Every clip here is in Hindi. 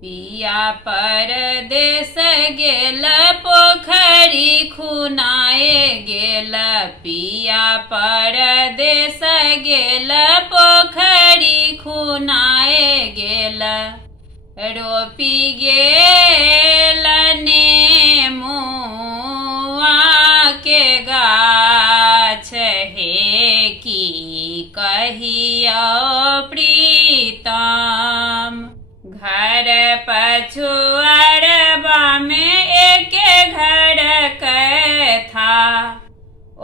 पिया परदेस गेल पोखरी खुनाए गेल। पिया परदेस गेल पोखरी खुनाए गेल। रोपी गेल नेमुआ के गाछ हे की कहियो प्रीतम। घर पछुआरबा में एक घर था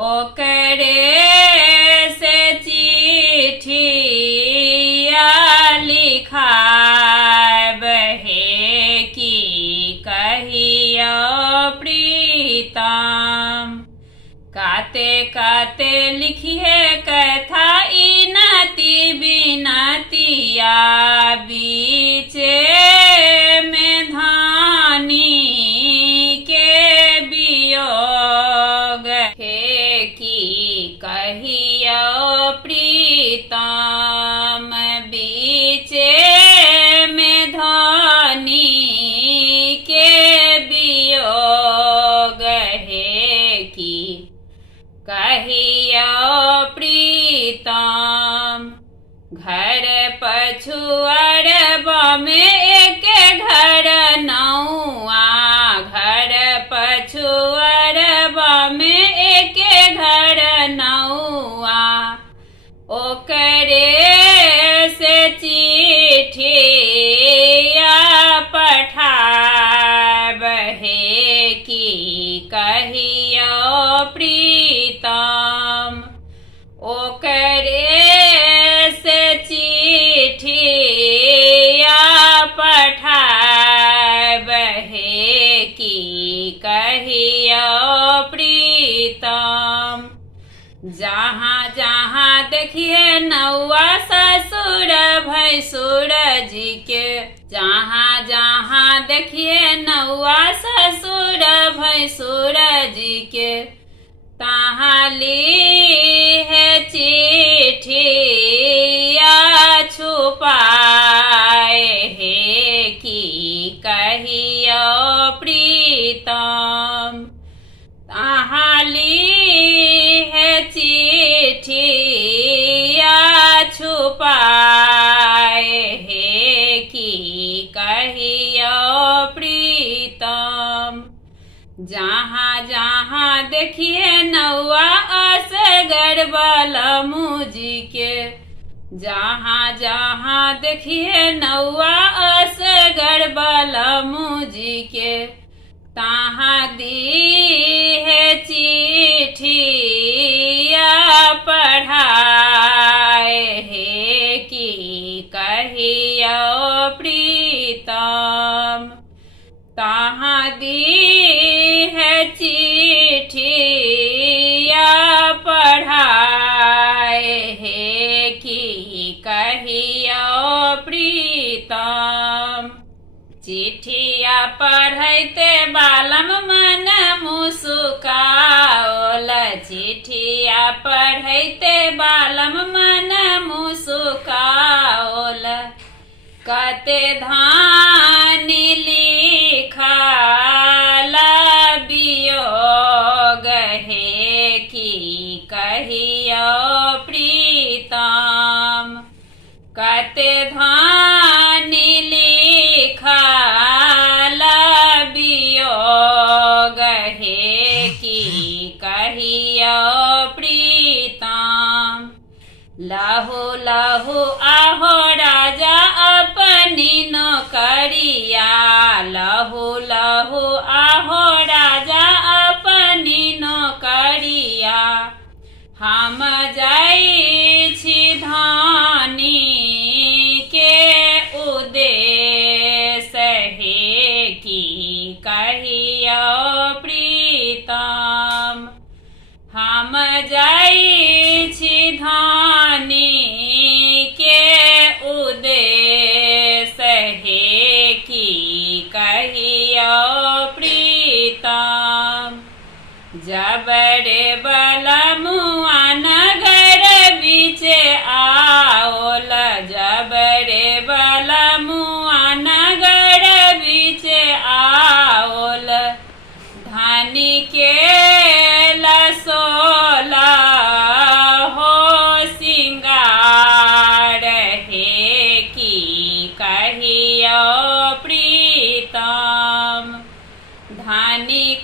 ओकरे से चिट्ठिया लिखाब हे की कहियो प्रीतम। काते काते लिखिए कथा इनती बिनतिया बीचे में धानी के वियोग हे की कहियो प्रीतम। बीचे में धानी के वियोग हे की कहियो प्रीतम। घर पछुआरबा में एक घर नौआ। घर पछुआरबा में एक घर नौआ ओकरे से चिट्ठिया पठाब हे की कहियो प्रीतम। ओकरे से चिट्ठिया पठाब हे की कहियो प्रीतम। जहाँ जहाँ देखिए नौआ ससुर भैंसुर जी के। जहाँ जहाँ देखिए नौआ ससुर भैंसुर जी के। तहाँ लीहे चिट्ठिया छुपाए हे की कहियो प्रीतम। तहाँ लीहे चिट्ठिया छुपाए हे की कहियो प्रीतम। जहाँ जहाँ देखिए नौआ असगर बलमू जी के। जहाँ जहाँ देखिए नौआ असगर बलमू जी के। तहाँ दीहे चिट्ठिया पढ़ाए हे की कहियो प्रीतम। तहाँ दीहे चिट्ठिया पढ़ाए हे की कहियो प्रीतम। चिट्ठिया पढ़ैते बालम मन मुस्काओल। चिट्ठिया पढ़ैते बालम मन मुस्काओल। कते धानी लिखल वियोग हे की कहियो प्रीतम। कते धानी लिखल वियोग हे की कहियो प्रीतम। लहु लहु आहो राजा अपनी नौकरिया। लहु लहु आहो राजा अपनी नौकरिया। हम जाइ छी धानी के उद्देश्य हे की कहियो प्रीतम। हम जाइ छी धानी के उद्देश्य हे की कहियो प्रीतम। जबरे बलमुआ नगर बीचे आओल। जबरे बलमुआ नगर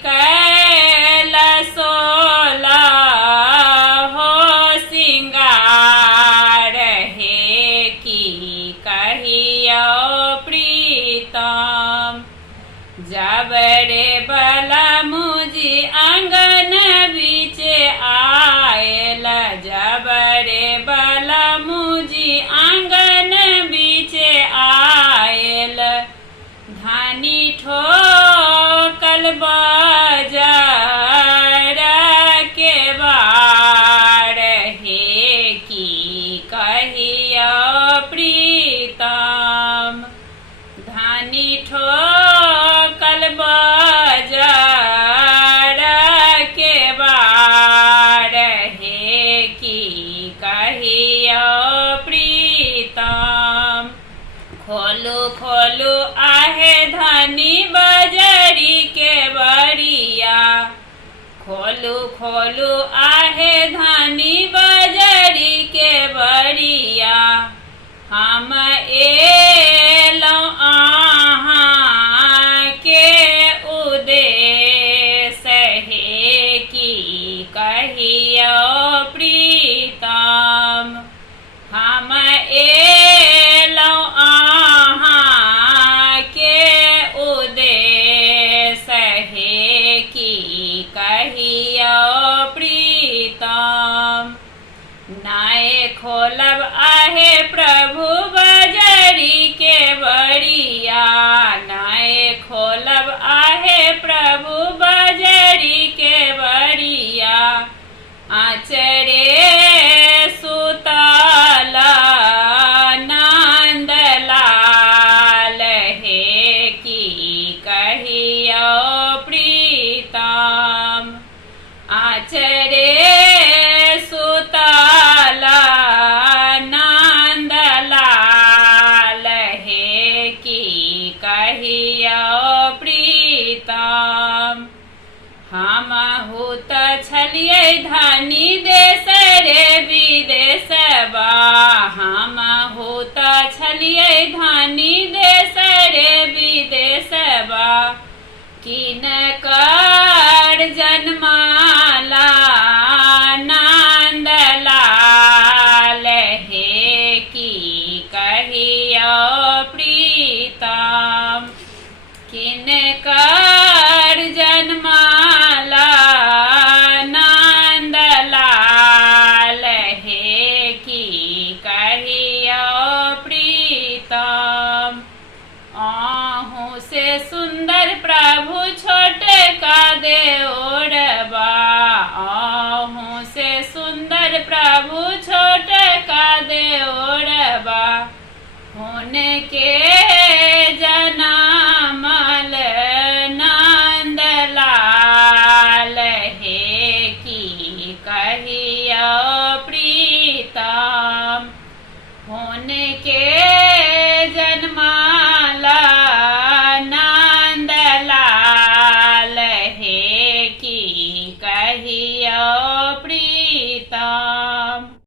कैल सोला हो सिंगार हे की कहियो प्रीतम। जब रे बलमुजी आंगन बीच आयल, जब रे बलमुजी आंगन बीच आयल, धानी ठोकल बाजार के बार हे की कहियो प्रीतम। धानी ठोकल बाजार के बार हे की कहियो प्रीतम। खोलू खोलू आहे धनी बजरी के बड़िया, खोलू खोलू आहे धनी बजरी के बड़िया। हम एलौं आहाँ के उद्देश्य हे की कहियो प्रीतम। हम एलौं आहाँ के उद्देश्य हे की कहियो प्रीतम। नाए खोलब आहे प्रभु बजरी के बड़िया, नाए खोलब आहे प्रभु बजरी के बड़िया। आचरे सुतला नंद लाल हे की कहियो प्रीतम। आचरे सुतला नंद लाल हे की कहियो प्रीतम। हमहु त छलियै धनी देश रे विदेशबा, हमहु त छलियै धनी देश रे विदेशबा। किनकर जनमाला नंद लाल हे की कहियो प्रीतम। किनकर जनमाला नंद लाल हे की कहियो प्रीतम। आहू से सुंदर प्रभु छोट का देओरबा, आहू से सुंदर प्रभु छोट का देओरबा। उनके जनामल नंद लाल हे की कहियो प्रीतम। उनके